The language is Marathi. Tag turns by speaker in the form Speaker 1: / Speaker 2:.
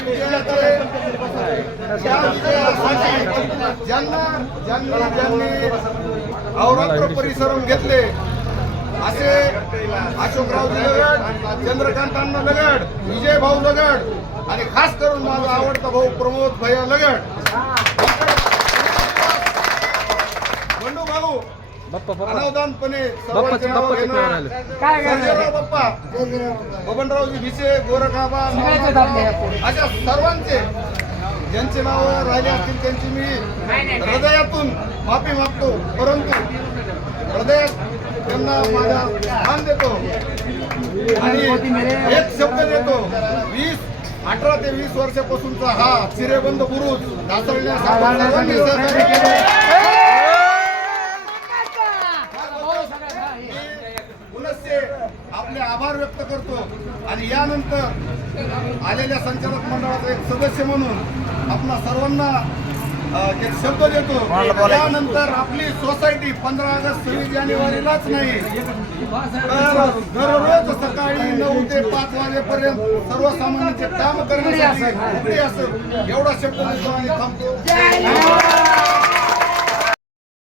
Speaker 1: विजयाचे ज्यांना ज्यांनी ज्यांनी परिसरून घेतले असे अशोकराव लगड चंद्रकांतांना लगड विजय भाऊ लगड आणि खास करून माझा आवडता भाऊ प्रमोद भैया लगड बंडू भाऊ
Speaker 2: बाप्पा बाप्पा
Speaker 1: अनावधानपणे
Speaker 2: बाप्पाचे-
Speaker 1: सर्वांचे नाव
Speaker 2: बाप्पाचे
Speaker 1: घेणार.
Speaker 2: नाव राहिले.
Speaker 3: काय करणार?
Speaker 1: सर्जेराव बाप्पा बबनरावजी भिसे गोरखाबा
Speaker 3: सगळ्यांचे दाखले आपण.
Speaker 1: अशा सर्वांचे ज्यांचे नाव राहिले असतील त्यांची मी हृदयातून माफी मागतो परंतु हृदयात त्यांना माझा मान देतो आणि एक शब्द देतो वीस अठरा ते वीस वर्षापासूनचा हा चिरेबंद बुरुज ढासळण्यासाठी सर्वांनी सहकार्य केले. पुनश्च आपले आभार व्यक्त करतो. आणि यानंतर आलेल्या संचालक मंडळाचा एक सदस्य म्हणून आपणा सर्वांना एक शब्द देतो. त्यानंतर आपली सोसायटी पंधरा ऑगस्ट सव्वीस जानेवारीलाच नाही. तर दररोज सकाळी नऊ ते पाच वाजेपर्यंत सर्वसामान्यांचे काम करण्यासाठी एवढा शब्द देतो आणि थांबतो.